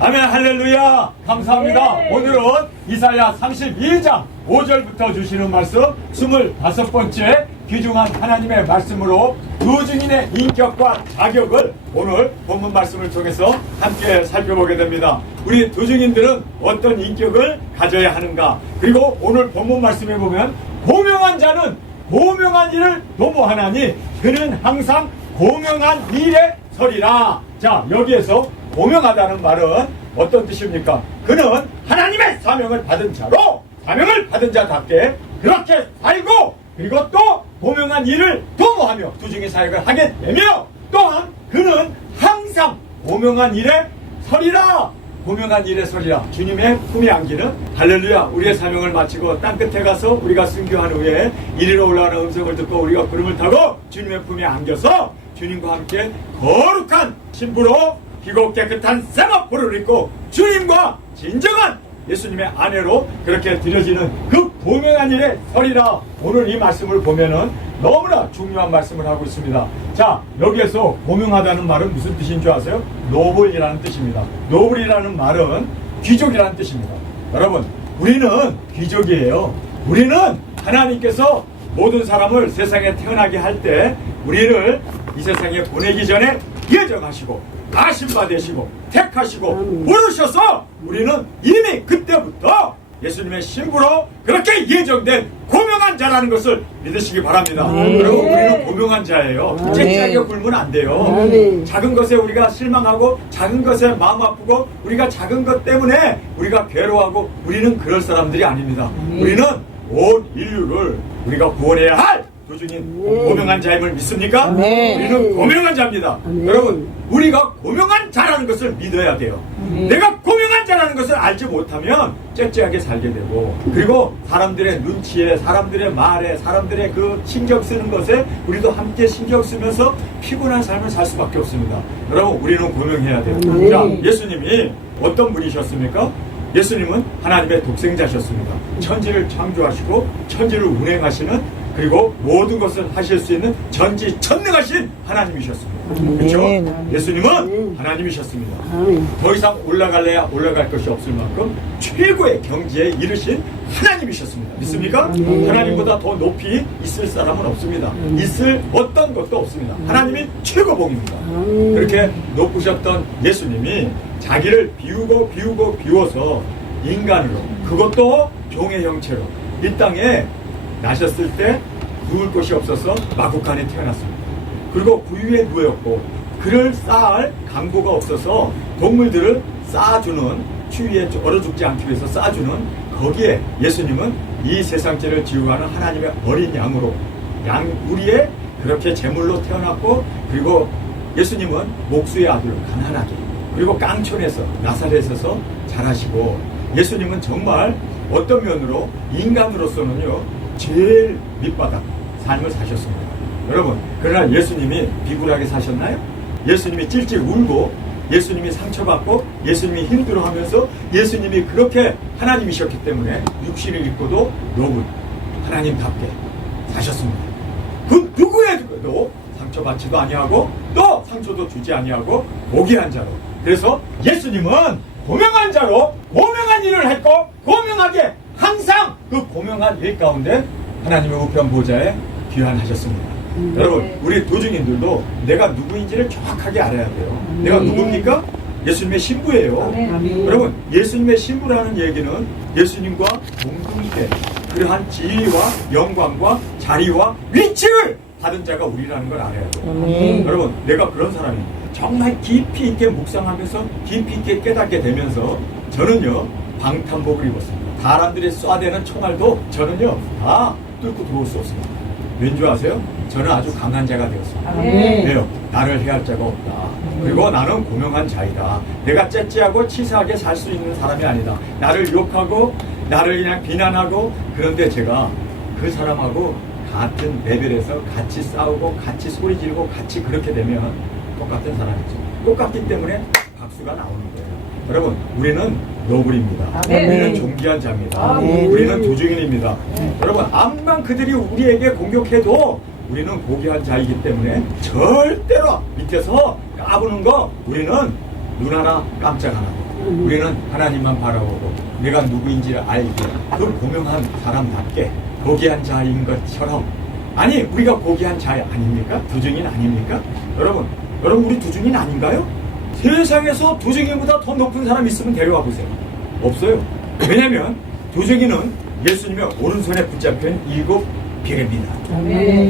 아멘. 할렐루야. 감사합니다. 오늘은 이사야 32장 5절부터 주시는 말씀 25번째 귀중한 하나님의 말씀으로 두 증인의 인격과 자격을 오늘 본문 말씀을 통해서 함께 살펴보게 됩니다. 우리 두 증인들은 어떤 인격을 가져야 하는가, 그리고 오늘 본문 말씀에 보면 고명한 자는 고명한 일을 도모하나니 그는 항상 고명한 일에 서리라. 자, 여기에서 고명하다는 말은 어떤 뜻입니까? 그는 하나님의 사명을 받은 자로, 사명을 받은 자답게 그렇게 살고, 그리고 또 고명한 일을 도모하며 두중의 사역을 하게 되며, 또한 그는 항상 고명한 일에 서리라. 고명한 일에 서리라. 주님의 품에 안기는, 할렐루야, 우리의 사명을 마치고 땅끝에 가서 우리가 순교한 후에 이리로 올라가는 음성을 듣고 우리가 구름을 타고 주님의 품에 안겨서 주님과 함께 거룩한 신부로 희고 깨끗한 세마포를 입고 주님과 진정한 예수님의 아내로 그렇게 드려지는 그 고명한 일에 서리라. 오늘 이 말씀을 보면은 너무나 중요한 말씀을 하고 있습니다. 자, 여기에서 고명하다는 말은 무슨 뜻인 줄 아세요? 노블이라는 뜻입니다. 노블이라는 말은 귀족이라는 뜻입니다. 여러분, 우리는 귀족이에요. 우리는 하나님께서 모든 사람을 세상에 태어나게 할 때 우리를 이 세상에 보내기 전에 예정하시고 가심받으시고 택하시고 부르셔서 우리는 이미 그때부터 예수님의 신부로 그렇게 예정된 고명한 자라는 것을 믿으시기 바랍니다. 그리고 우리는 고명한 자예요. 째째하게 굴면 안 돼요. 작은 것에 우리가 실망하고 작은 것에 마음 아프고 우리가 작은 것 때문에 우리가 괴로워하고 우리는 그럴 사람들이 아닙니다. 우리는 온 인류를 우리가 구원해야 할 도중인 고명한 자임을 믿습니까? 우리는 고명한 자입니다. 여러분, 우리가 고명한 자라는 것을 믿어야 돼요. 내가 고명한 자라는 것을 알지 못하면 째째하게 살게 되고, 그리고 사람들의 눈치에, 사람들의 말에, 사람들의 그 신경 쓰는 것에 우리도 함께 신경 쓰면서 피곤한 삶을 살 수밖에 없습니다. 여러분, 우리는 고명해야 돼요. 자, 예수님이 어떤 분이셨습니까? 예수님은 하나님의 독생자셨습니다. 천지를 창조하시고 천지를 운행하시는, 그리고 모든 것을 하실 수 있는 전지전능하신 하나님이셨습니다. 그렇죠? 예수님은 하나님이셨습니다. 더 이상 올라갈래야 올라갈 것이 없을 만큼 최고의 경지에 이르신 하나님이셨습니다. 믿습니까? 하나님보다 더 높이 있을 사람은 없습니다. 있을 어떤 것도 없습니다. 하나님이 최고봉입니다. 그렇게 높으셨던 예수님이 자기를 비워서 인간으로, 그것도 종의 형체로 이 땅에 나셨을 때 누울 곳이 없어서 마구간에 태어났습니다. 그리고 구유에 누웠고, 그를 쌓을 강고가 없어서 동물들을 쌓아주는, 추위에 얼어 죽지 않기 위해서 쌓아주는, 거기에 예수님은 이 세상죄를 지우가는 하나님의 어린 양으로, 우리의 그렇게 제물로 태어났고, 그리고 예수님은 목수의 아들로 가난하게, 그리고 깡촌에서 나사렛에서 자라시고, 예수님은 정말 어떤 면으로 인간으로서는요 제일 밑바닥 삶을 사셨습니다. 여러분, 그러나 예수님이 비굴하게 사셨나요? 예수님이 찔찔 울고, 예수님이 상처받고, 예수님이 힘들어하면서 예수님이 그렇게 하나님이셨기 때문에 육신을 입고도 노블 하나님답게 사셨습니다. 그 누구에도 상처받지도 아니하고 또 상처도 주지 아니하고 고귀한 자로, 그래서 예수님은 고명한 자로 고명한 일을 했고, 고명하게 항상 그 고명한 일 가운데 하나님의 우편 보좌에 귀환하셨습니다. 여러분, 우리 도중인들도 내가 누구인지를 정확하게 알아야 돼요. 내가 누굽니까? 예수님의 신부예요. 여러분, 예수님의 신부라는 얘기는 예수님과 동등이되 그러한 지위와 영광과 자리와 위치를 받은 자가 우리라는 걸 알아야 돼요. 여러분, 내가 그런 사람입니다. 정말 깊이 있게 묵상하면서 깊이 있게 깨닫게 되면서 저는요 방탄복을 입었습니다. 사람들이 쏴대는 총알도 저는요 다 뚫고 들어올 수 없습니다. 왠지 아세요? 저는 아주 강한 자가 되었습니다. 왜요? 나를 해할 자가 없다. 그리고 나는 고명한 자이다. 내가 째째하고 치사하게 살 수 있는 사람이 아니다. 나를 욕하고 나를 그냥 비난하고, 그런데 제가 그 사람하고 같은 레벨에서 같이 싸우고 같이 소리 지르고 같이 그렇게 되면 똑같은 사람이죠. 똑같기 때문에 박수가 나오는 거예요. 여러분, 우리는 노블입니다. 우리는 존귀한 자입니다. 우리는 도중인입니다. 여러분, 암만 그들이 우리에게 공격해도 우리는 고귀한 자이기 때문에 절대로 밑에서 까부는 거 우리는 눈 하나 깜짝 하나 우리는 하나님만 바라보고 내가 누구인지를 알게 그 고명한 사람답게 고귀한 자인 것처럼, 아니 우리가 고귀한 자 아닙니까? 두증인 아닙니까? 여러분 우리 두증인 아닌가요? 세상에서 두증인보다 더 높은 사람 있으면 데려와 보세요. 없어요. 왜냐면 두증인은 예수님의 오른손에 붙잡힌 일곱 비례입니다.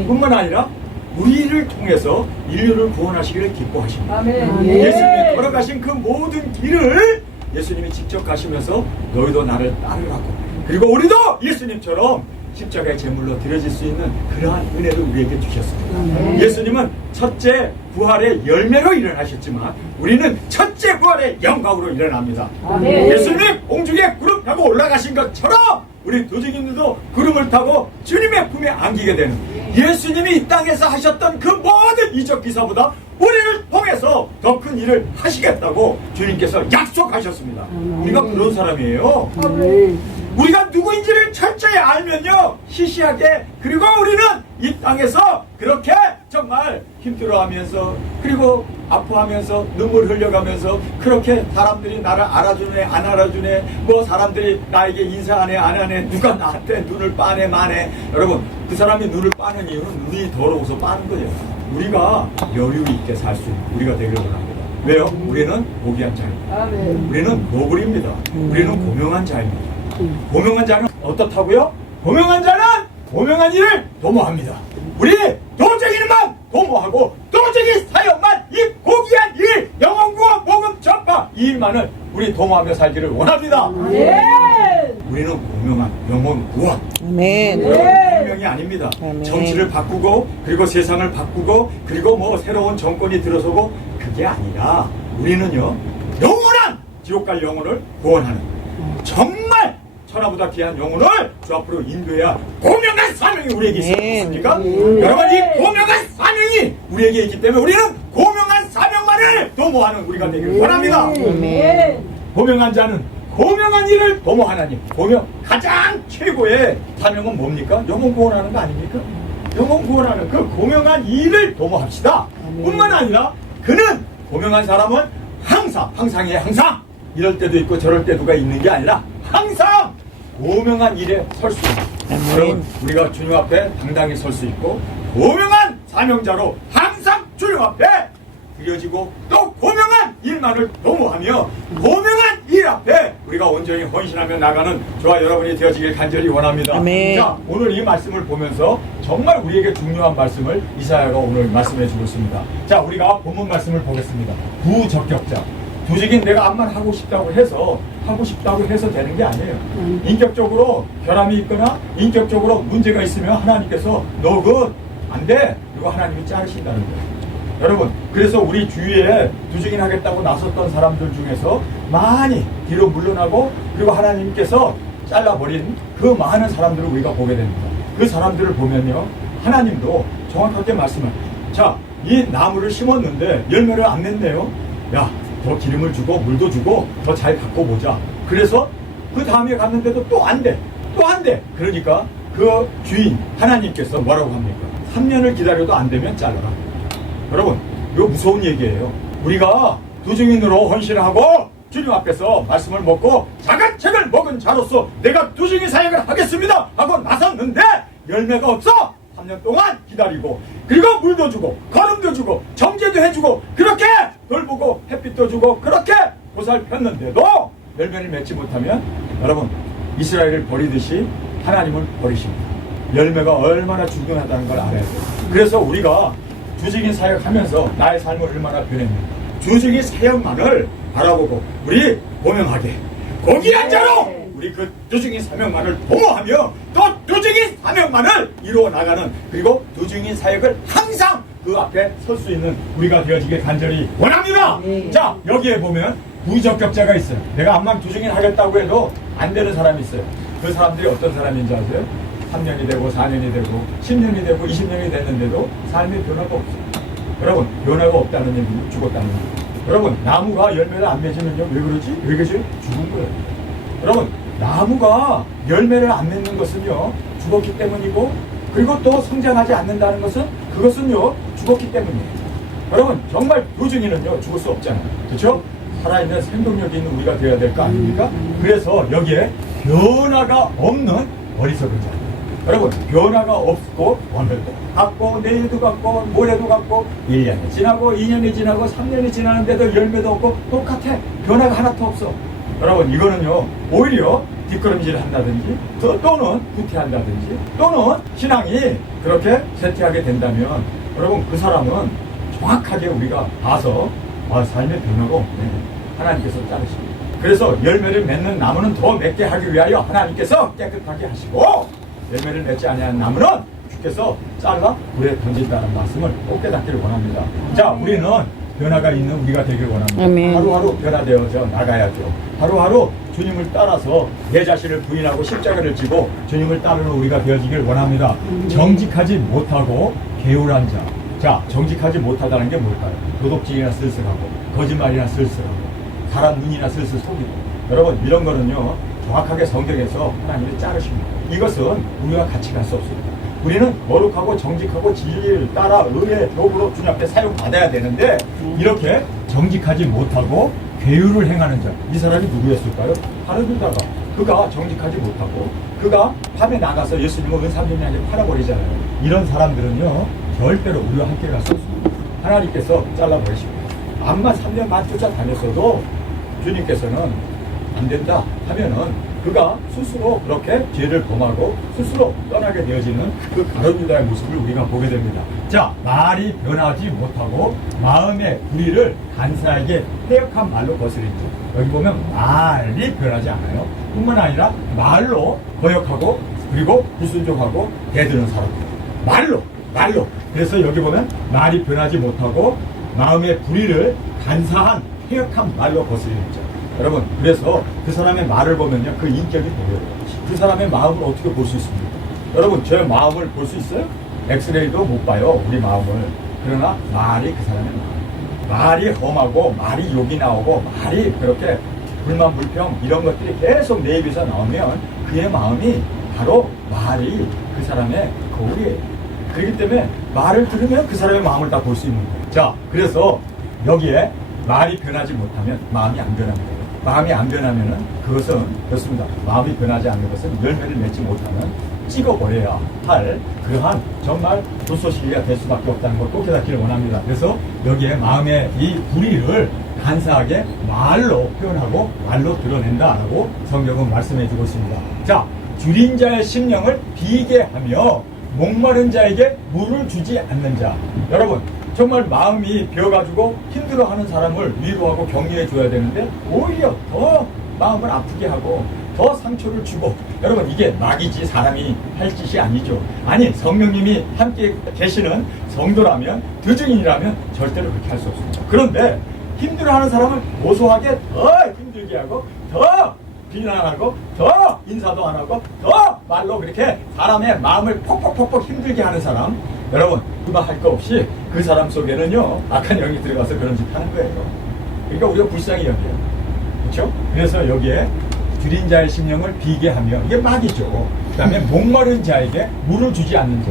뿐만 아니라 우리를 통해서 인류를 구원하시기를 기뻐하십니다. 예수님이 걸어가신 그 모든 길을 예수님이 직접 가시면서 너희도 나를 따르라고, 그리고 우리도 예수님처럼 십자가의 제물로 드려질 수 있는 그러한 은혜를 우리에게 주셨습니다. 예수님은 첫째 부활의 열매로 일어나셨지만 우리는 첫째 부활의 영광으로 일어납니다. 예수님 공중에 구름 타고 올라가신 것처럼 우리 도적인들도 구름을 타고 주님의 품에 안기게 되는, 예수님이 이 땅에서 하셨던 그 모든 이적 기사보다 우리를 통해서 더 큰 일을 하시겠다고 주님께서 약속하셨습니다. 우리가 그런 사람이에요. 우리가 누구인지를 철저히 알면요, 시시하게, 그리고 우리는 이 땅에서 그렇게 정말 힘들어하면서, 그리고 아파하면서, 눈물 흘려가면서, 그렇게 사람들이 나를 알아주네 안 알아주네, 뭐 사람들이 나에게 인사하네 안 하네, 누가 나한테 눈을 빠네 마네. 여러분, 그 사람이 눈을 빠는 이유는 눈이 더러워서 빠는 거예요. 우리가 여유 있게 살 수 있는 우리가 되기를 원합니다. 왜요? 우리는 고귀한 자입니다. 우리는 노블입니다. 우리는 고명한 자입니다. 고명한 자는 어떻다고요? 고명한 자는 고명한 일을 도모합니다. 우리 도적인만 도모하고 도적인 사역만, 이 고귀한 일, 영혼구원 복음 전파, 이 일만을 우리 도모하며 살기를 원합니다. 우리는 고명한 영혼 구원, 분명이 아닙니다. 정치를 바꾸고, 그리고 세상을 바꾸고, 그리고 뭐 새로운 정권이 들어서고, 그게 아니라 우리는요, 영원한 지옥 갈 영혼을 구원하는, 정말 천하보다 귀한 영혼을 주 앞으로 인도해야 고명한 사명이 우리에게 있습니까? 여러분, 이 고명한 사명이 우리에게 있기 때문에 우리는 고명한 사명만을 도모하는 우리가 되기를 원합니다. 고명한 자는 고명한 일을 도모하나니, 가장 최고의 사명은 뭡니까? 영혼 구원하는 거 아닙니까? 영혼 구원하는 그 고명한 일을 도모합시다. 뿐만 아니라 그는, 고명한 사람은 항상이에요. 항상 이럴 때도 있고 저럴 때도가 있는 게 아니라 항상 고명한 일에 설 수 있는, 여러분, 우리가 주님 앞에 당당히 설 수 있고 고명한 사명자로 항상 주님 앞에 드려지고, 또 고명한 일만을 도모하며 고명한 일 앞에 우리가 온전히 헌신하며 나가는 저와 여러분이 되어지길 간절히 원합니다. 자, 오늘 이 말씀을 보면서 정말 우리에게 중요한 말씀을 이사야가 오늘 말씀해 주고 있습니다. 자, 우리가 본문 말씀을 보겠습니다. 부적격자, 도적인 내가 암만 하고 싶다고 해서 되는 게 아니에요. 인격적으로 결함이 있거나 인격적으로 문제가 있으면 하나님께서 너 그거 안 돼, 그리고 하나님이 자르신다는 거예요. 여러분, 그래서 우리 주위에 두증인 하겠다고 나섰던 사람들 중에서 많이 뒤로 물러나고, 그리고 하나님께서 잘라버린 그 많은 사람들을 우리가 보게 됩니다. 그 사람들을 보면요, 하나님도 정확하게 말씀을, 자, 이 나무를 심었는데 열매를 안 맺네요. 야, 더 기름을 주고 물도 주고 더 잘 갖고 보자. 그래서 그 다음에 갔는데도 또 안 돼. 그러니까 그 주인 하나님께서 뭐라고 합니까? 3년을 기다려도 안 되면 잘라라. 여러분, 이거 무서운 얘기예요. 우리가 두증인으로 헌신하고 주님 앞에서 말씀을 먹고 작은 책을 먹은 자로서 내가 두증인 사역을 하겠습니다 하고 나섰는데 열매가 없어. 3년 동안 기다리고, 그리고 물도 주고 거름도 주고 정제도 해주고 그렇게 돌보고 햇빛도 주고 그렇게 보살폈는데도 열매를 맺지 못하면, 여러분, 이스라엘을 버리듯이 하나님을 버리십니다. 열매가 얼마나 중요하다는 걸 알아야 돼요. 그래서 우리가 주직인 사역하면서 나의 삶을 얼마나 변했는가, 주직인 사역만을 바라보고 우리 고명하게 고귀한 자로 우리 그 두증인 사명만을 도모하며 또 두증인 사명만을 이루어 나가는, 그리고 두증인 사역을 항상 그 앞에 설 수 있는 우리가 되어지길 간절히 원합니다. 자, 여기에 보면 부적격자가 있어요. 내가 암만 두증인 하겠다고 해도 안 되는 사람이 있어요. 그 사람들이 어떤 사람인지 아세요? 3년이 되고 4년이 되고 10년이 되고 20년이 됐는데도 삶의 변화가 없어요. 여러분, 변화가 없다는 얘기는 죽었다는 얘기예요. 여러분, 나무가 열매를 안 맺으면요, 왜 그러지? 왜 그러지? 죽은 거예요. 여러분, 나무가 열매를 안 맺는 것은요, 죽었기 때문이고, 그리고 또 성장하지 않는다는 것은 그것은요, 죽었기 때문이에요. 여러분, 정말 도증이는요, 죽을 수 없잖아요. 그렇죠? 살아있는 생동력이 있는 우리가 되어야 될 거 아닙니까? 그래서 여기에 변화가 없는 어리석은 자. 여러분, 변화가 없고 오늘도 같고 내일도 같고 모레도 같고 1년이 지나고 2년이 지나고 3년이 지나는데도 열매도 없고 똑같아. 변화가 하나도 없어. 여러분, 이거는요 오히려 뒷걸음질을 한다든지 또는 후퇴한다든지 또는 신앙이 그렇게 쇠퇴하게 된다면 여러분, 그 사람은 정확하게 우리가 봐서 삶의 변화가 없네. 하나님께서 자르십니다. 그래서 열매를 맺는 나무는 더 맺게 하기 위하여 하나님께서 깨끗하게 하시고, 열매를 맺지 아니한 나무는 주께서 잘라 불에 던진다는 말씀을 꼭 깨닫기를 원합니다. 자, 우리는 변화가 있는 우리가 되길 원합니다. 아멘. 하루하루 변화되어져 나가야죠. 하루하루 주님을 따라서 내 자신을 부인하고 십자가를 지고 주님을 따르는 우리가 되어지길 원합니다. 정직하지 못하고 게으른 자. 자, 정직하지 못하다는 게 뭘까요? 도덕질이나 쓸쓸하고 거짓말이나 쓸쓸하고 사람 눈이나 쓸쓸 속이고. 여러분, 이런 거는요 정확하게 성경에서 하나님이 자르십니다. 이것은 우리가 같이 갈 수 없습니다. 우리는 거룩하고 정직하고 진리를 따라 의의 도구로 주님 앞에 사용받아야 되는데, 이렇게 정직하지 못하고 괴유를 행하는 자, 이 사람이 누구였을까요? 다른 유다가. 그가 정직하지 못하고 그가 밤에 나가서 예수님을 은삼년에 팔아버리잖아요. 이런 사람들은요 절대로 우리와 함께 갈 수 없습니다. 하나님께서 잘라버리십니다. 암만 3년만 쫓아다녔어도 주님께서는 안 된다 하면은 그가 스스로 그렇게 죄를 범하고 스스로 떠나게 되어지는 그 가룟 유다의 모습을 우리가 보게 됩니다. 자, 말이 변하지 못하고 마음의 불의를 간사하게 해역한 말로 거스린 자. 여기 보면 말이 변하지 않아요. 뿐만 아니라 말로 거역하고 그리고 불순종하고 대드는 사람들. 말로. 그래서 여기 보면 말이 변하지 못하고 마음의 불의를 간사한 해역한 말로 거스리는 자. 여러분, 그래서 그 사람의 말을 보면요 그 인격이 보여요. 그 사람의 마음을 어떻게 볼 수 있습니까? 여러분, 제 마음을 볼 수 있어요? 엑스레이도 못 봐요, 우리 마음을. 그러나 말이 그 사람의 마음. 말이 험하고 말이 욕이 나오고 말이 그렇게 불만 불평 이런 것들이 계속 내 입에서 나오면 그의 마음이 바로 말이 그 사람의 거울이에요. 그렇기 때문에 말을 들으면 그 사람의 마음을 다 볼 수 있는 거예요. 자, 그래서 여기에 말이 변하지 못하면 마음이 안 변합니다. 마음이 안 변하면은 그것은 그렇습니다. 마음이 변하지 않는 것은 열매를 맺지 못하는 찍어버려야 할 그러한 정말 불쏘시개가 될 수밖에 없다는 걸 꼭 깨닫기를 원합니다. 그래서 여기에 마음의 이 불의를 간사하게 말로 표현하고 말로 드러낸다라고 성경은 말씀해 주고 있습니다. 자, 줄인 자의 심령을 비게 하며 목마른 자에게 물을 주지 않는 자. 여러분, 정말 마음이 비어가지고 힘들어하는 사람을 위로하고 격려해 줘야 되는데 오히려 더 마음을 아프게 하고 더 상처를 주고. 여러분, 이게 낙이지 사람이 할 짓이 아니죠. 아니, 성령님이 함께 계시는 성도라면, 교증인이라면 절대로 그렇게 할 수 없습니다. 그런데 힘들어하는 사람을 고소하게 더 힘들게 하고 더 비난하고 더 인사도 안 하고 더 말로 그렇게 사람의 마음을 퍽퍽퍽퍽 힘들게 하는 사람, 여러분, 그거 할 거 없이 그 사람 속에는요 악한 영이 들어가서 그런 짓 하는 거예요. 그러니까 우리가 불쌍히 여겨요. 그렇죠? 그래서 여기에 줄인 자의 심령을 비게 하며, 이게 막이죠. 그 다음에 목마른 자에게 물을 주지 않는 자.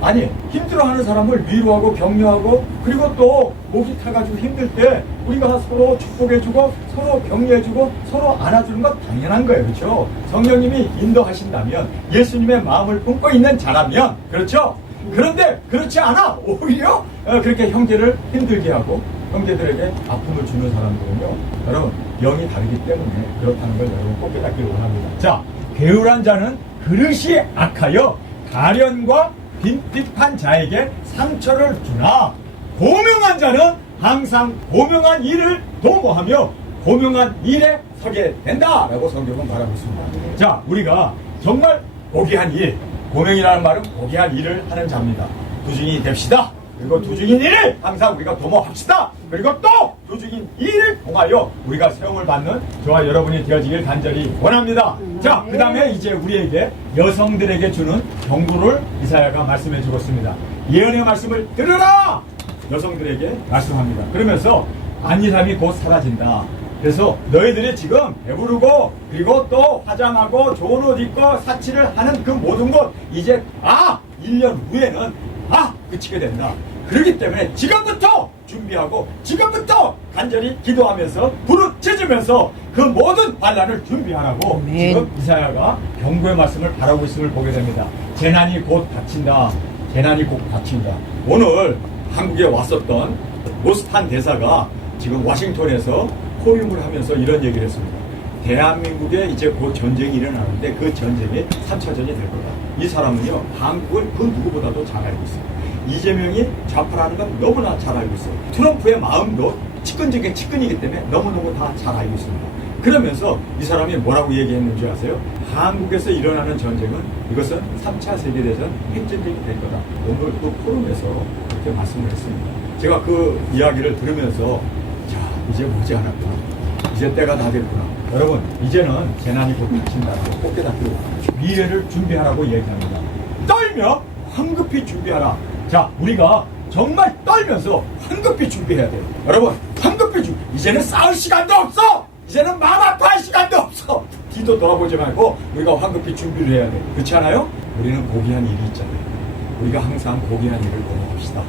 아니, 힘들어하는 사람을 위로하고 격려하고 그리고 또 목이 타가지고 힘들 때 우리가 서로 축복해주고 서로 격려해주고 서로 안아주는 건 당연한 거예요. 그렇죠? 성령님이 인도하신다면, 예수님의 마음을 품고 있는 자라면, 그렇죠? 그런데 그렇지 않아. 오히려 그렇게 형제를 힘들게 하고 형제들에게 아픔을 주는 사람들은요, 여러분, 영이 다르기 때문에 그렇다는 걸 여러분 꼭 깨닫기를 원합니다. 자, 게으른 자는 그릇이 악하여 가련과 빈핍한 자에게 상처를 주나 고명한 자는 항상 고명한 일을 도모하며 고명한 일에 서게 된다라고 성경은 말하고 있습니다. 자, 우리가 정말 고귀한 일, 고명이라는 말은 고귀한 일을 하는 자입니다. 두중이 됩시다. 그리고 두중인 일을 항상 우리가 도모합시다. 그리고 또 두중인 일을 통하여 우리가 세움을 받는 저와 여러분이 되어지길 간절히 원합니다. 자, 그 다음에 이제 우리에게 여성들에게 주는 경고를 이사야가 말씀해 주었습니다. 예언의 말씀을 들으라! 여성들에게 말씀합니다. 그러면서 안일함이 곧 사라진다. 그래서 너희들이 지금 배부르고 그리고 또 화장하고 좋은 옷 입고 사치를 하는 그 모든 것 이제 1년 후에는 그치게 된다. 그렇기 때문에 지금부터 준비하고 지금부터 간절히 기도하면서 부르짖으면서 그 모든 반란을 준비하라고 지금 이사야가 경고의 말씀을 바라고 있음을 보게 됩니다. 재난이 곧 닥친다. 재난이 곧 닥친다. 오늘 한국에 왔었던 모스탄 대사가 지금 워싱턴에서 포용을 하면서 이런 얘기를 했습니다. 대한민국에 이제 곧 전쟁이 일어나는데 그 전쟁이 3차전이 될 거다. 이 사람은요, 한국을 그 누구보다도 잘 알고 있어요. 이재명이 좌파라는 건 너무나 잘 알고 있어요. 트럼프의 마음도 측근이기 때문에 너무너무 다 잘 알고 있습니다. 그러면서 이 사람이 뭐라고 얘기했는지 아세요? 한국에서 일어나는 전쟁은 이것은 3차 세계대전 핵전쟁이 될 거다. 오늘 그 포럼에서 그렇게 말씀을 했습니다. 제가 그 이야기를 들으면서 자, 이제 머지않았구나. 이제 때가 다 됐구나. 여러분, 이제는 재난이 곧 닥친다고 꼭 깨닫고 미래를 준비하라고 얘기합니다. 떨며 황급히 준비하라. 자, 우리가 정말 떨면서 황급히 준비해야 돼요. 여러분, 황급히 이제는 싸울 시간도 없어. 이제는 마음 아파할 시간도 없어. 뒤도 돌아보지 말고 우리가 황급히 준비를 해야 돼. 그렇지 않아요? 우리는 고귀한 일이 있잖아요. 우리가 항상 고귀한 일을 공모합시다.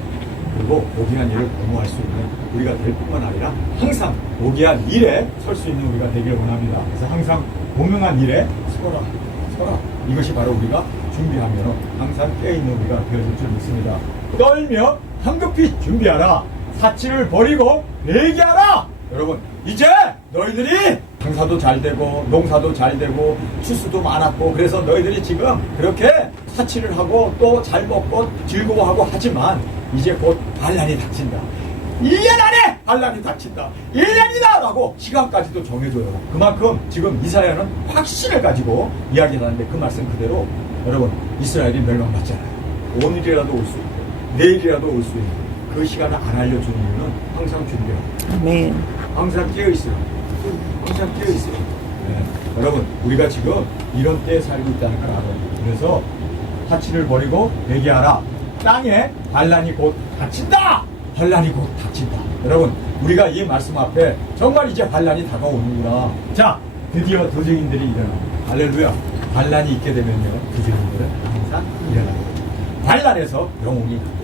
그리고 고귀한 일을 공모할 수 있는 우리가 될 뿐만 아니라 항상 고귀한 일에 설 수 있는 우리가 되기를 원합니다. 그래서 항상 고명한 일에 서라. 이것이 바로 우리가 준비하면 항상 깨어있는 우리가 되어질 줄 믿습니다. 떨며 황급히 준비하라. 사치를 버리고 회개하라. 여러분, 이제 너희들이 장사도 잘 되고 농사도 잘 되고 추수도 많았고 그래서 너희들이 지금 그렇게 사치를 하고 또 잘 먹고 즐거워하고 하지만 이제 곧 반란이 닥친다. 1년 안에 반란이 닥친다. 1년이다 라고 시간까지도 정해줘요. 그만큼 지금 이사야는 확신을 가지고 이야기하는데 그 말씀 그대로 여러분, 이스라엘이 멸망받잖아요. 오늘이라도 올 수 있고 내일이라도 올 수 있는 그 시간을 안 알려주는 이유는 항상 준비하고 아멘. 항상 깨어있어요. 항상 깨어있어요. 네. 여러분, 우리가 지금 이런 때에 살고 있다는 걸 알아요. 그래서 사치를 버리고 회개하라. 땅에 반란이 곧 닥친다. 반란이 곧 닥친다. 여러분, 우리가 이 말씀 앞에 정말 이제 반란이 다가오는구나. 자, 드디어 도적인들이 일어납니다. 할렐루야. 반란이 있게 되면요, 도적인들은 항상 일어나요. 반란에서 영웅이 납니다.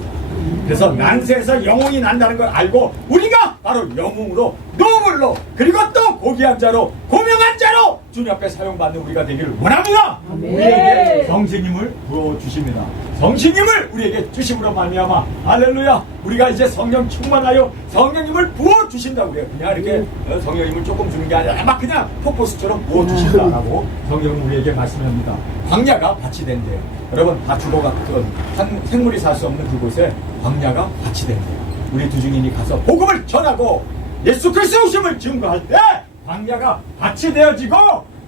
그래서 난세에서 영웅이 난다는 걸 알고 우리가 바로 영웅으로 노블로 그리고 또 고귀한 자로 고명한 자로 주님 앞에 사용받는 우리가 되기를 원합니다. 우리에게 성령님을 부어주십니다. 성령님을 우리에게 주심으로 말미암아 할렐루야. 우리가 이제 성령 충만하여 성령님을 부어주신다. 우리가 그냥 이렇게 성령님을 조금 주는 게 아니라 막 그냥 폭포수처럼 부어주신다라고 성령은 우리에게 말씀합니다. 광야가 밭이 된대요. 여러분, 다 죽어갔던 생물이 살 수 없는 그곳에 광야가 밭이 된대요. 우리 두 증인이 가서 복음을 전하고 예수 그리스도의 오심을 증거할 때 광야가 밭이 되어지고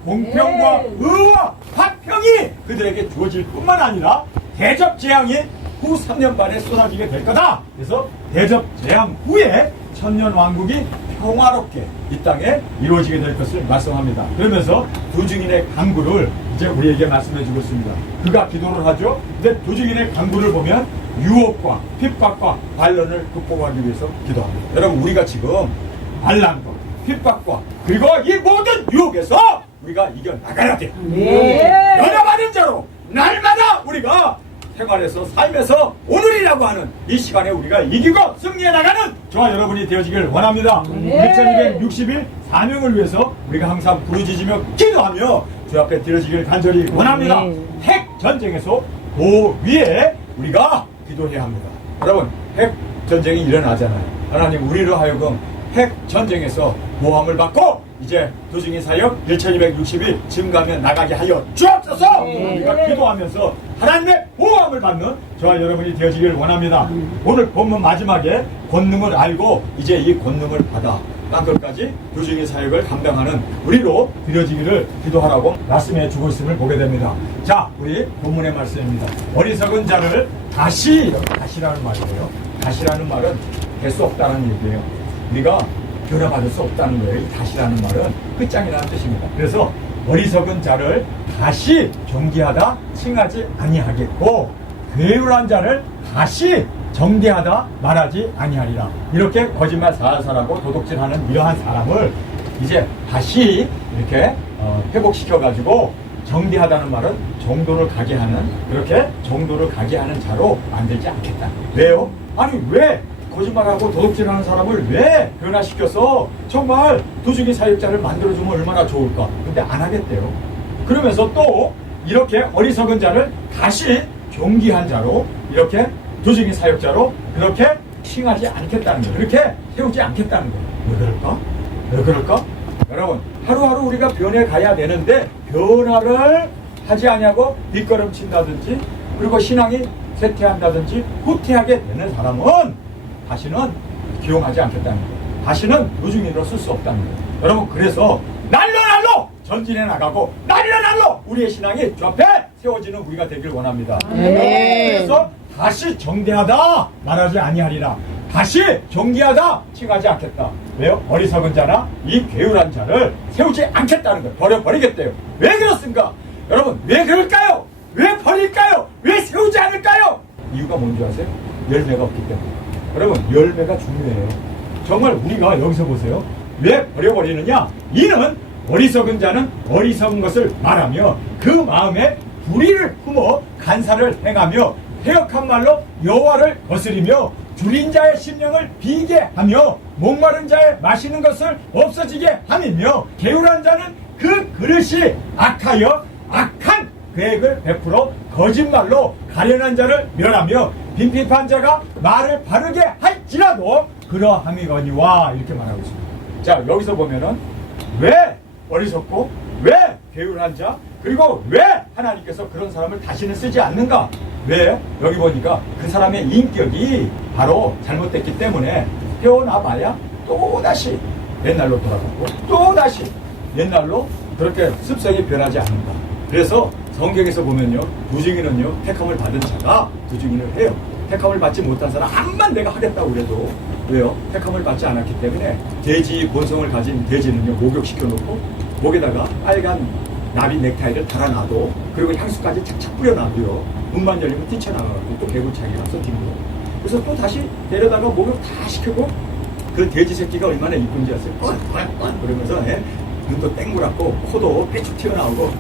공평과 의와 화평이 그들에게 주어질 뿐만 아니라 대접 재앙이 후 3년 반에 쏟아지게 될 거다. 그래서 대접 재앙 후에 천년 왕국이 평화롭게 이 땅에 이루어지게 될 것을 말씀합니다. 그러면서 두 증인의 간구를 이제 우리에게 말씀해 주고 있습니다. 그가 기도를 하죠. 근데 두 증인의 간구를 보면 유혹과 핍박과 반란을 극복하기 위해서 기도합니다. 여러분, 우리가 지금 반란과 핍박과 그리고 이 모든 유혹에서 우리가 이겨나가야 돼요. 연합하는 자로 날마다 우리가 생활에서 삶에서 오늘이라고 하는 이 시간에 우리가 이기고 승리해 나가는 저와 여러분이 되어지길 원합니다. 1260일 사명을 위해서 우리가 항상 부르짖으며 기도하며 주 앞에 드려지길 간절히 원합니다. 핵 전쟁에서 그 위에 우리가 기도해야 합니다. 여러분, 핵 전쟁이 일어나잖아요. 하나님, 우리로 하여금 핵 전쟁에서 보호함을 받고 이제 도중의 사역 1260일 증가하며 나가게 하여 주옵소서. 우리가 기도하면서 하나님의 보호함을 받는 저와 여러분이 되어지길 원합니다. 오늘 본문 마지막에 권능을 알고 이제 이 권능을 받아 땅끝까지 도중의 사역을 감당하는 우리로 되어지기를 기도하라고 말씀해 주고 있음을 보게 됩니다. 자, 우리 본문의 말씀입니다. 어리석은 자를 다시라는 말이에요. 다시라는 말은 될 수 없다는 얘기예요. 우리가 변화받을 수 없다는 거예요. 이 다시라는 말은 끝장이라는 뜻입니다. 그래서 어리석은 자를 다시 경계하다 칭하지 아니하겠고 괴울한 자를 다시 정대하다 말하지 아니하리라. 이렇게 거짓말 살살하고 도둑질하는 이러한 사람을 이제 다시 이렇게 회복시켜가지고 정대하다는 말은 정도를 가게 하는, 그렇게 정도를 가게 하는 자로 만들지 않겠다. 왜요? 아니 왜 거짓말하고 도둑질하는 사람을 왜 변화시켜서 정말 도중의 사역자를 만들어주면 얼마나 좋을까. 근데 안 하겠대요. 그러면서 또 이렇게 어리석은 자를 다시 존귀한 자로, 이렇게 도중의 사역자로 그렇게 칭하지 않겠다는 거예요. 그렇게 세우지 않겠다는 거예요. 왜 그럴까? 왜 그럴까? 여러분, 하루하루 우리가 변해 가야 되는데 변화를 하지 않냐고 뒷걸음친다든지, 그리고 신앙이 쇠퇴한다든지 후퇴하게 되는 사람은 다시는 기용하지 않겠다는 거예요. 다시는 도중인으로 쓸 수 없다는 거예요. 여러분, 그래서 날로 전진해 나가고 날로 우리의 신앙이 주 앞에 세워지는 우리가 되길 원합니다. 그래서 다시 정대하다 말하지 아니하리라. 다시 정기하다 칭하지 않겠다. 왜요? 어리석은 자나 이 괴울한 자를 세우지 않겠다는 거예요. 버려버리겠대요. 왜 그렇습니까? 여러분, 왜 그럴까요? 왜 버릴까요? 왜 세우지 않을까요? 이유가 뭔지 아세요? 열매가 없기 때문에. 여러분, 열매가 중요해요. 정말 우리가 여기서 보세요. 왜 버려버리느냐? 이는 어리석은 자는 어리석은 것을 말하며 그 마음에 불의를 품어 간사를 행하며 해역한 말로 여호와를 거스리며 줄인 자의 심령을 비게 하며 목마른 자의 마시는 것을 없어지게 함이며 게으른 자는 그 그릇이 악하여 악한 계획을 베풀어 거짓말로 가련한 자를 멸하며 빈핍한 자가 말을 바르게 할지라도 그러함이거니와, 이렇게 말하고 있습니다. 자, 여기서 보면은 왜 어리석고 왜 게으른 자, 그리고 왜 하나님께서 그런 사람을 다시는 쓰지 않는가? 왜? 여기 보니까 그 사람의 인격이 바로 잘못됐기 때문에 태어나봐야 또다시 옛날로 돌아가고 또다시 옛날로 그렇게 습성이 변하지 않는다. 그래서 성경에서 보면요, 부증인은요 택함을 받은 자가 부증인을 해요. 택함을 받지 못한 사람 암만 내가 하겠다고 그래도, 왜요? 택함을 받지 않았기 때문에 돼지 본성을 가진 돼지는요 목욕시켜 놓고 목에다가 빨간 나비 넥타이를 달아놔도, 그리고 향수까지 착착 뿌려놔도요 문만 열리면 뛰쳐나가고 또 개구차기 가서 뒹굴어. 그래서 또 다시 데려다가 목욕 다 시키고, 그 돼지 새끼가 얼마나 이쁜지 아세요? 뻔 그러면서 눈도 땡그랗고 코도 빼쭉 튀어나오고,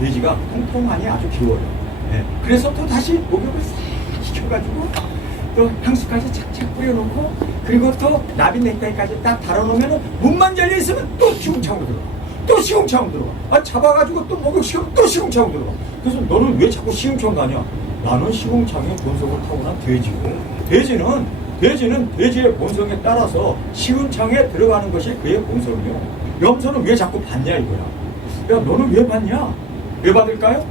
돼지가 통통하니 아주 귀여워요. 그래서 또 다시 목욕을 싹 시켜가지고 또 향수까지 착착 뿌려놓고, 그리고 또 나비 넥타이까지 딱 달아놓으면 문만 열려있으면 또 시궁창으로 들어가. 또 시궁창으로 들어가. 잡아가지고 또 목욕시키면 또 시궁창으로 들어가. 그래서 너는 왜 자꾸 시궁창 가냐? 나는 시궁창의 본성을 타고난 돼지고, 돼지는 돼지의 본성에 따라서 시궁창에 들어가는 것이 그의 본성이요. 염소는 왜 자꾸 받냐 이거야. 야, 너는 왜 받냐? 왜 받을까요?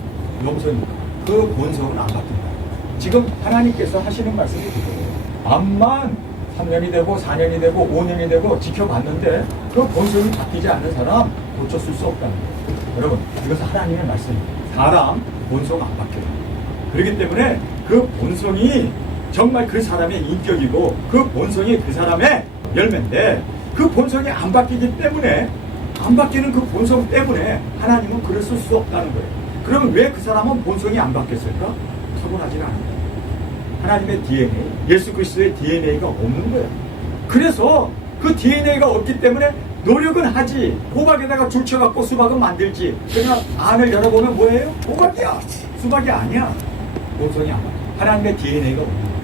염소니까. 그 본성은 안 받는다. 지금 하나님께서 하시는 말씀이 그거예요. 암만 3년이 되고 4년이 되고 5년이 되고 지켜봤는데 그 본성이 바뀌지 않는 사람 고쳐쓸 수 없다는 거예요. 여러분, 이것은 하나님의 말씀입니다. 사람 본성 안 바뀌어요. 그렇기 때문에 그 본성이 정말 그 사람의 인격이고 그 본성이 그 사람의 열매인데, 그 본성이 안 바뀌기 때문에, 안 바뀌는 그 본성 때문에 하나님은 글을 쓸 수 없다는 거예요. 그러면 왜 그 사람은 본성이 안 바뀌었을까? 타고나질 않아요. 하나님의 DNA, 예수 그리스도의 DNA가 없는 거예요. 그래서 그 DNA가 없기 때문에 노력은 하지, 호박에다가 줄 쳐갖고 수박은 만들지. 그러나 안을 열어보면 뭐예요? 호박이야. 수박이 아니야. 본성이 안 바뀌어. 하나님의 DNA가 없는 거예요.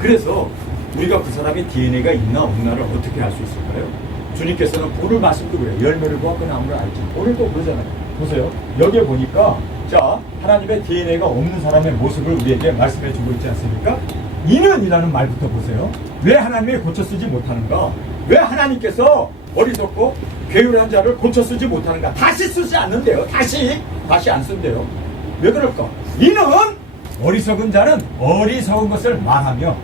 그래서 우리가 그 사람의 DNA가 있나 없나를 어떻게 알 수 있을까요? 주님께서는 불을 말씀도 그래요. 열매를 보아 나무를 알지. 오늘도 그러잖아요. 보세요. 여기에 보니까, 자, 하나님의 DNA가 없는 사람의 모습을 우리에게 말씀해 주고 있지 않습니까? 이는 이라는 말부터 보세요. 왜 하나님이 고쳐 쓰지 못하는가? 왜 하나님께서 어리석고 괴울한 자를 고쳐 쓰지 못하는가? 다시 쓰지 않는데요. 다시 안 쓴대요. 왜 그럴까? 이는 어리석은 자는 어리석은 것을 말하며,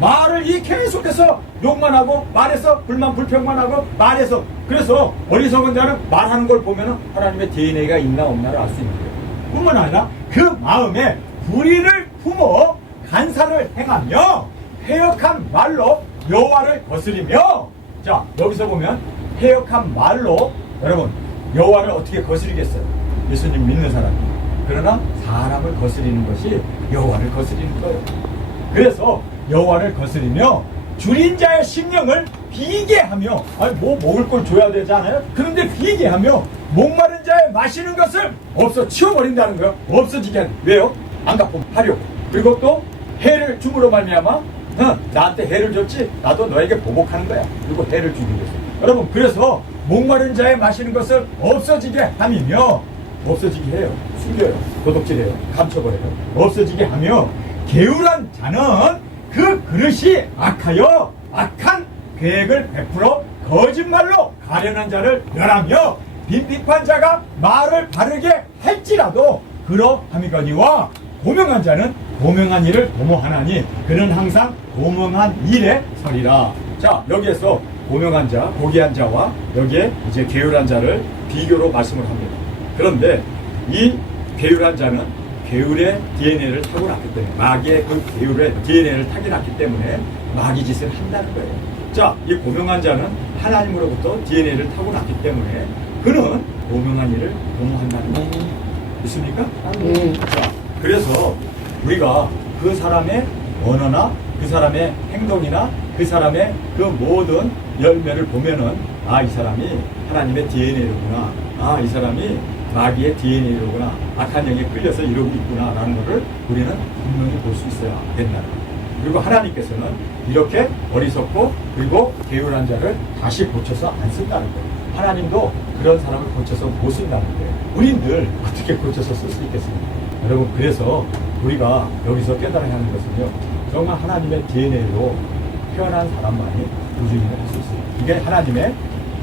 말을 계속해서 욕만 하고, 말해서 불만 불평만 하고, 말해서. 그래서 어리석은 자는 말하는 걸 보면 하나님의 DNA가 있나 없나를 알 수 있는 거예요. 뿐만 아니라 그 마음에 불의를 품어 간사를 행하며 해역한 말로 여호와를 거스리며. 자, 여기서 보면 해역한 말로, 여러분, 여호와를 어떻게 거스리겠어요? 예수님 믿는 사람이. 그러나 사람을 거스리는 것이 여호와를 거스리는 거예요. 그래서 여호와를 거스리며 줄인 자의 심령을 비계하며, 아니 뭐 먹을 걸 줘야 되지 않아요? 그런데 비계하며 목마른 자에 마시는 것을 없어 치워버린다는 거예요. 없어지게 하는. 왜요? 안 갚으면 하려고. 그리고 또 해를 줌으로 말미암아 나한테 해를 줬지 나도 너에게 보복하는 거야. 그리고 해를 주기 위해서. 여러분, 그래서 목마른 자에 마시는 것을 없어지게 함이며, 없어지게 해요. 숨겨요. 도둑질해요. 감춰버려요. 없어지게 하며, 게으른 자는 그 그릇이 악하여 악한 계획을 베풀어 거짓말로 가련한 자를 멸하며, 빈핍한 자가 말을 바르게 할지라도 그러함이거니와, 고명한 자는 고명한 일을 도모하나니 그는 항상 고명한 일에 서리라. 자, 여기에서 고명한 자, 고귀한 자와 여기에 이제 게으른 자를 비교로 말씀을 합니다. 그런데 이 게으른 자는 게으르의 DNA를 타고났기 때문에, 마귀의 그 게으르의 DNA를 타고났기 때문에 마귀 짓을 한다는 거예요. 자, 이 고명한 자는 하나님으로부터 DNA를 타고났기 때문에 그는 고명한 일을 도모한다는 거예요. 있습니까? 자, 그래서 우리가 그 사람의 언어나 그 사람의 행동이나 그 사람의 그 모든 열매를 보면은, 아, 이 사람이 하나님의 DNA로구나, 아, 이 사람이 마귀의 DNA로구나, 악한 영에 끌려서 이러고 있구나 라는 것을 우리는 분명히 볼 수 있어야 된다는 거예요. 그리고 하나님께서는 이렇게 어리석고 그리고 게으른 자를 다시 고쳐서 안 쓴다는 거예요. 하나님도 그런 사람을 고쳐서 못 쓴다는 거예요. 우린 늘 어떻게 고쳐서 쓸 수 있겠습니까? 여러분, 그래서 우리가 여기서 깨달아야 하는 것은요, 정말 하나님의 DNA로 태어난 사람만이 부증인을 할 수 있어요. 이게 하나님의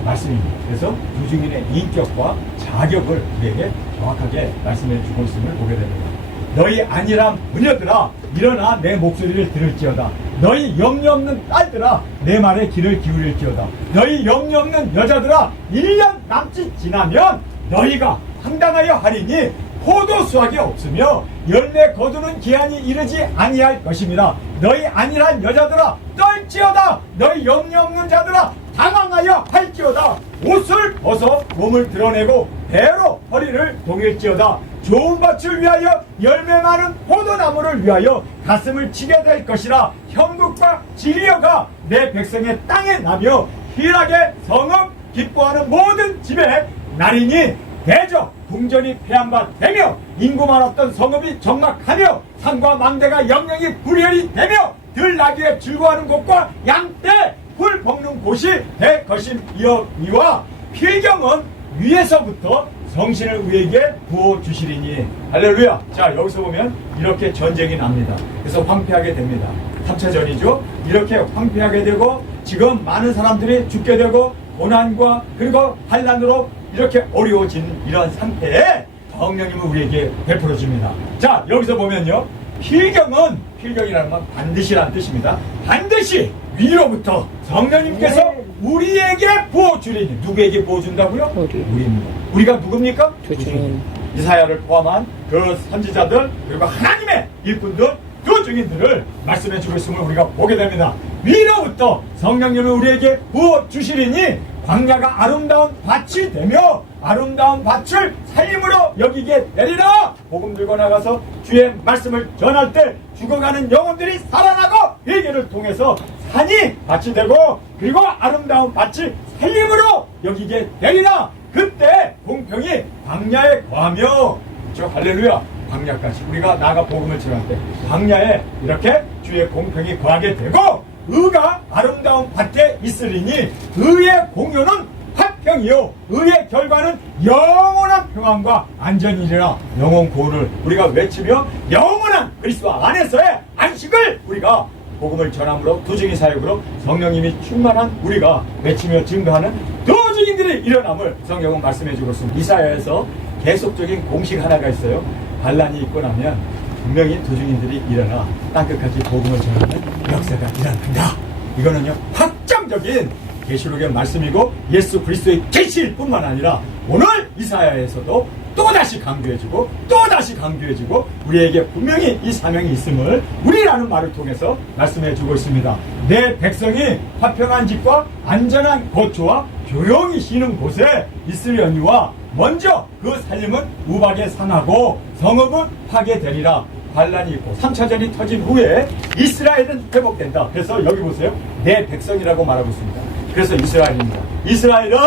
말씀입니다. 그래서 부증인의 인격과 자격을 우리에게 정확하게 말씀해 주고 있음을 보게 됩니다. 너희 안일한 부녀들아, 일어나 내 목소리를 들을지어다. 너희 염려 없는 딸들아, 내 말에 귀를 기울일지어다. 너희 염려 없는 여자들아, 1년 남짓 지나면 너희가 황당하여 하리니 포도 수확이 없으며 열매 거두는 기한이 이르지 아니할 것입니다. 너희 안일한 여자들아, 떨지어다. 너희 염려 없는 자들아, 당황하여 할지어다. 옷을 벗어 몸을 드러내고 배로 허리를 동일지어다. 좋은 밭을 위하여 열매 많은 포도나무를 위하여 가슴을 치게 될 것이라. 형국과 진리여가 내 백성의 땅에 나며 희락의 성읍 기뻐하는 모든 집에 나리니, 대저 궁전이 폐한밭되며 인구 많았던 성읍이 적막하며 산과 망대가 영영이 불혈이 되며 들나귀에 즐거워하는 곳과 양떼 풀 먹는 곳이 될 것임이와, 필경은 위에서부터 성신을 우리에게 부어주시리니. 할렐루야. 자, 여기서 보면 이렇게 전쟁이 납니다. 그래서 황폐하게 됩니다. 3차전이죠. 이렇게 황폐하게 되고 지금 많은 사람들이 죽게 되고 고난과 그리고 환난으로 이렇게 어려워진 이런 상태에 성령님은 우리에게 베풀어 줍니다. 자, 여기서 보면요, 필경이라는 건 반드시라는 뜻입니다. 반드시 위로부터 성령님께서 우리에게 부어주리니. 누구에게 부어준다고요? 우리입니다. 우리가 누굽니까? 주주인. 이사야를 포함한 그 선지자들 그리고 하나님의 일꾼들, 그 증인들을 말씀해 주고 있음을 우리가 보게 됩니다. 위로부터 성령님을 우리에게 부어주시리니 광야가 아름다운 밭이 되며 아름다운 밭을 살림으로 여기게 되리라. 복음 들고 나가서 주의 말씀을 전할 때 죽어가는 영혼들이 살아나고 회개를 통해서 산이 밭이 되고 그리고 아름다운 밭이 살림으로 여기게 되리라. 그때 공평이 광야에 거하며, 저 할렐루야, 광야까지 우리가 나가 복음을 전할 때 광야에 이렇게 주의 공평이 거하게 되고 의가 아름다운 밭에 있으리니 의의 공효는 화평이요 의의 결과는 영원한 평안과 안전이라. 영원 구원을 우리가 외치며 영원한 그리스도 안에서의 안식을 우리가 복음을 전함으로 두증인 사역으로 성령님이 충만한 우리가 외치며 증거하는 두증인들이 일어남을 성경은 말씀해 주고 있습니다. 이사야에서 계속적인 공식 하나가 있어요. 반란이 있고 나면 분명히 두증인들이 일어나 땅끝까지 복음을 전하는 역사가 일어난다. 이거는요, 확정적인 계시록의 말씀이고 예수 그리스도의 계시일 뿐만 아니라 오늘 이사야에서도 또다시 강조해주고 또다시 강조해주고 우리에게 분명히 이 사명이 있음을 우리라는 말을 통해서 말씀해주고 있습니다. 내 백성이 화평한 집과 안전한 거처와 조용히 쉬는 곳에 있으려니와 먼저 그 살림은 우박에 상하고 성읍은 파괴되리라. 반란이 있고 3차전이 터진 후에 이스라엘은 회복된다. 그래서 여기 보세요. 내 백성이라고 말하고 있습니다. 그래서 이스라엘입니다. 이스라엘은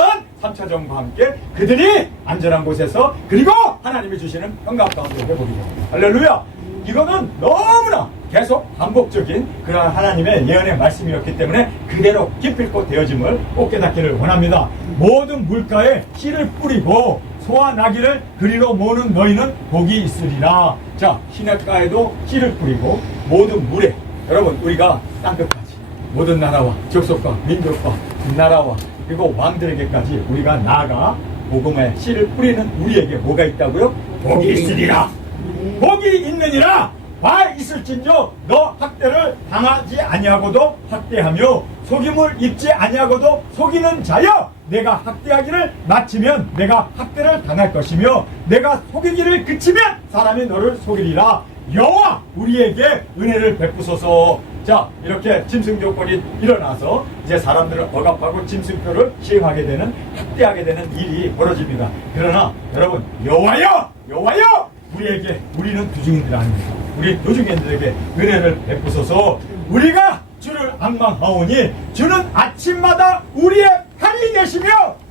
3차 정부와 함께 그들이 안전한 곳에서 그리고 하나님이 주시는 평강 가운데 회복이 됩니다. 할렐루야. 이거는 너무나 계속 반복적인 그러한 하나님의 예언의 말씀이었기 때문에 그대로 기필코 되어짐을 꼭 깨닫기를 원합니다. 모든 물가에 씨를 뿌리고 소와 나귀를 그리로 모으는 너희는 복이 있으리라. 자, 시냇가에도 씨를 뿌리고 모든 물에, 여러분 우리가 땅끝까지 모든 나라와 족속과 민족과 나라와 그리고 왕들에게까지 우리가 나아가 복음의 씨를 뿌리는 우리에게 뭐가 있다고요? 복이 있으리라. 복이 있느니라. 와 있을진저 너 학대를 당하지 아니하고도 학대하며 속임을 입지 아니하고도 속이는 자여 내가 학대하기를 마치면 내가 학대를 당할 것이며 내가 속이기를 그치면 사람이 너를 속이리라. 여호와 우리에게 은혜를 베푸소서. 자, 이렇게 짐승 조건이 일어나서 이제 사람들을 억압하고 짐승표를 시행하게 되는, 학대하게 되는 일이 벌어집니다. 그러나 여러분, 여호와여 우리는 두중인들 아닙니다. 우리 두중인들에게 은혜를 베푸소서. 우리가 주를 앙망하오니 주는 아침마다 우리의 편이 되시며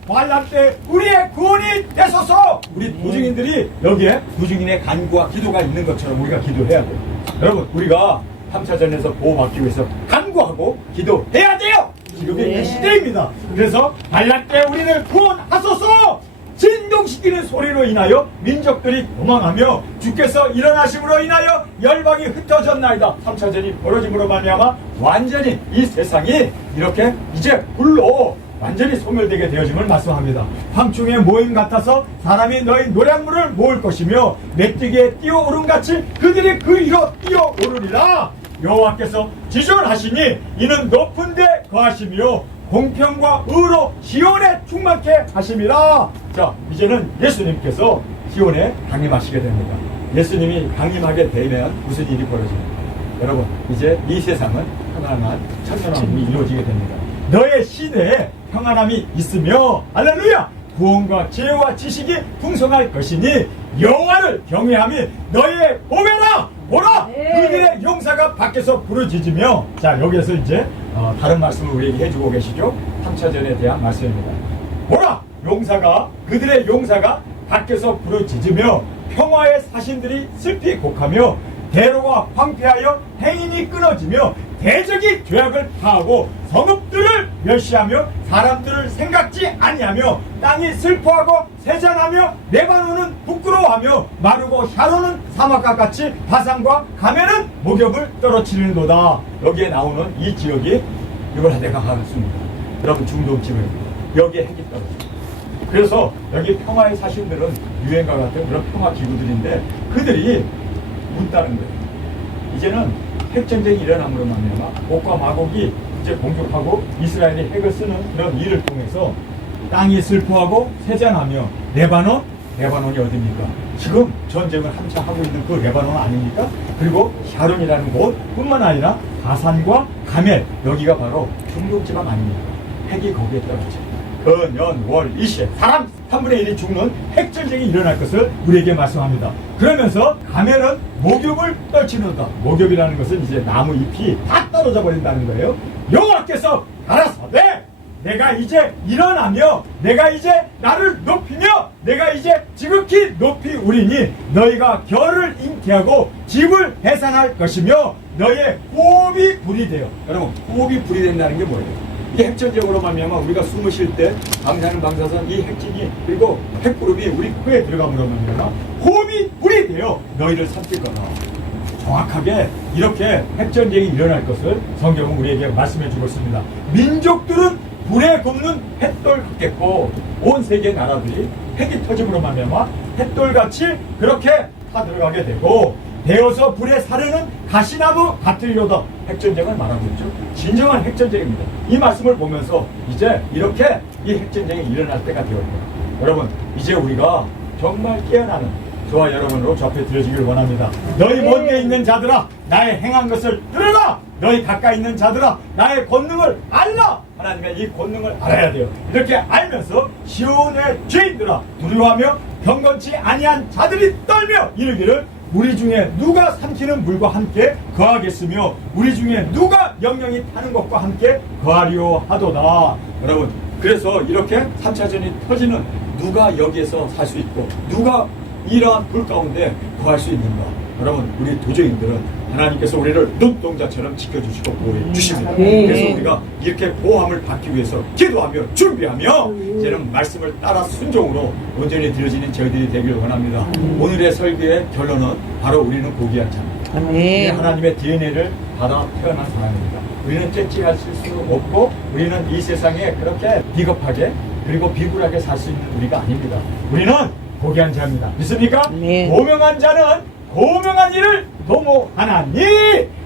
환난 때 우리의 구원이 되소서. 우리 두중인들이 여기에 두중인의 간구와 기도가 있는 것처럼 우리가 기도해야 돼요. 여러분, 우리가 3차전에서 보호받기 위해서 간구하고 기도해야 돼요. 지금의 이 시대입니다. 그래서 환난 때 우리를 구원하소서. 진동시키는 소리로 인하여 민족들이 도망하며 주께서 일어나심으로 인하여 열방이 흩어졌나이다. 3차전이 벌어짐으로 말미암아 완전히 이 세상이 이렇게 이제 불로 완전히 소멸되게 되어짐을 말씀합니다. 황충의 모임 같아서 사람이 너희 노량물을 모을 것이며 메뚜기에 뛰어오름같이 그들이 그 위로 뛰어오르리라. 여호와께서 지존하시니 이는 높은 데 거하시며 공평과 의로 시온에 충만케 하심이라. 자, 이제는 예수님께서 시온에 강림하시게 됩니다. 예수님이 강림하게 되면 무슨 일이 벌어집니까? 여러분, 이제 이 세상은 평안한 천년왕국이 이루어지게 됩니다. 너의 시대에 평안함이 있으며 할렐루야, 구원과 지혜와 지식이 풍성할 것이니 여호와를 경외함이 너의 보배라. 보라, 그들의 용사가 밖에서 부르짖으며. 자, 여기에서 이제 다른 말씀을 우리에게 해주고 계시죠. 3차전에 대한 말씀입니다. 보라, 그들의 용사가 밖에서 부르짖으며 평화의 사신들이 슬피 곡하며 대로가 황폐하여 행인이 끊어지며 대적이 죄악을 파하고 성읍들을 멸시하며 사람들을 생각지 아니하며 땅이 슬퍼하고 세잔하며 레바논은 부끄러워하며 마르고 샤론은 사막과 같이 바산과 가면은 목욕을 떨어뜨리는도다. 여기에 나오는 이 지역이 유브라데가 가겠습니다. 여러분, 중동지구입니다. 여기에 핵이 떨어집니다. 그래서 여기 평화의 사신들은 유엔과 같은 그런 평화 기구들인데 그들이 묻다는 거예요. 이제는 핵전쟁이 일어남으로 말미암아 곡과 마곡이 이제 공격하고 이스라엘이 핵을 쓰는 그런 일을 통해서 땅이 슬퍼하고 세잔하며 레바논이 어디입니까? 지금 전쟁을 한참 하고 있는 그 레바논 아닙니까? 그리고 샤론이라는 곳뿐만 아니라 바산과 가멜, 여기가 바로 중동지방 아닙니까? 핵이 거기에 떨어져요. 년, 월, 일시에 사람 3분의 1이 죽는 핵전쟁이 일어날 것을 우리에게 말씀합니다. 그러면서 가멜은 목욕을 떨치는다. 목욕이라는 것은 이제 나무 잎이 다 떨어져 버린다는 거예요. 여호와께서 가라사대 내가 이제 일어나며 내가 이제 나를 높이며 내가 이제 지극히 높이 우리니 너희가 겨를 잉태하고 집을 해산할 것이며 너희의 호흡이 불이 되어. 여러분, 호흡이 불이 된다는 게 뭐예요? 이 핵전쟁으로 말미암아 우리가 숨을 쉴 때 방사능 방사선 이 핵진이 그리고 핵그룹이 우리 코에 들어감으로 말미암아 호흡이 불이 되어 너희를 삼킬 거다. 정확하게 이렇게 핵전쟁이 일어날 것을 성경은 우리에게 말씀해 주고 있습니다. 민족들은 불에 굽는 햇돌 같겠고 온 세계 나라들이 핵이 터짐으로 말미암아 햇돌같이 그렇게 타 들어가게 되고 데워서 불에 사르는 가시나무 같으리로다. 핵전쟁을 말하고 있죠. 진정한 핵전쟁입니다. 이 말씀을 보면서 이제 이렇게 이 핵전쟁이 일어날 때가 되었다. 여러분, 이제 우리가 정말 깨어나는 저와 여러분으로 접해 드려지길 원합니다. 너희 먼데 있는 자들아 나의 행한 것을 들으라. 너희 가까이 있는 자들아 나의 권능을 알라. 하나님의 이 권능을 알아야 돼요. 이렇게 알면서 시온의 죄인들아 두려워하며 경건치 아니한 자들이 떨며 이르기를 우리 중에 누가 삼키는 물과 함께 거하겠으며 우리 중에 누가 영영이 타는 것과 함께 거하리오 하도다. 여러분, 그래서 이렇게 3차전이 터지는 누가 여기에서 살 수 있고 누가 이러한 불 가운데 거할 수 있는가. 여러분, 우리 도적인들은 하나님께서 우리를 눈동자처럼 지켜주시고 보호해 주십니다. 그래서 우리가 이렇게 보호함을 받기 위해서 기도하며 준비하며 이제는 말씀을 따라 순종으로 온전히 드려지는 저희들이 되길 원합니다. 오늘의 설교의 결론은 바로 우리는 고귀한 자입니다. 우리는 하나님의 DNA를 받아 태어난 사람입니다. 우리는 째찌하실 수 없고 우리는 이 세상에 그렇게 비겁하게 그리고 비굴하게 살 수 있는 우리가 아닙니다. 우리는 고귀한 자입니다. 믿습니까? 고명한 자는 고명한 일을 도모하나니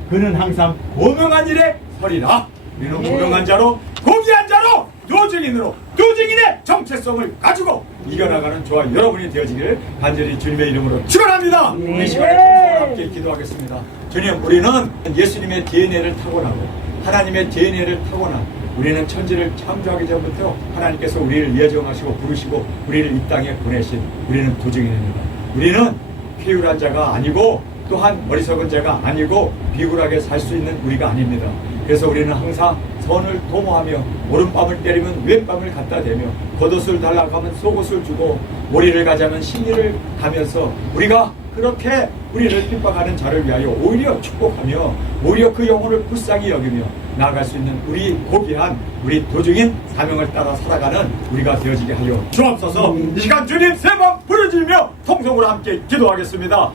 그는 항상 고명한 일에 서리라. 우리는 고명한 자로 고귀한 자로 도증인으로 도증인의 정체성을 가지고 이겨나가는 저와 여러분이 되어지기를 간절히 주님의 이름으로 축원합니다. 이 시간에 통성으로 함께 기도하겠습니다. 주님, 우리는 예수님의 DNA를 타고나고 하나님의 DNA를 타고난 우리는 천지를 창조하기 전부터 하나님께서 우리를 예정하시고 부르시고 우리를 이 땅에 보내신 우리는 도증인입니다. 우리는 폐율한 자가 아니고 또한 어리석은 자가 아니고 비굴하게 살 수 있는 우리가 아닙니다. 그래서 우리는 항상 선을 도모하며 오른밤을 때리면 왼밤을 갖다 대며 겉옷을 달라고 하면 속옷을 주고 머리를 가자면 심리를 가면서 우리가 그렇게 우리를 핍박하는 자를 위하여 오히려 축복하며 오히려 그 영혼을 불쌍히 여기며 나아갈 수 있는 우리 고귀한 우리 도중인 사명을 따라 살아가는 우리가 되어지게 하여 주옵소서. 이 시간 주님 세 번 부르짖으며 통성으로 함께 기도하겠습니다.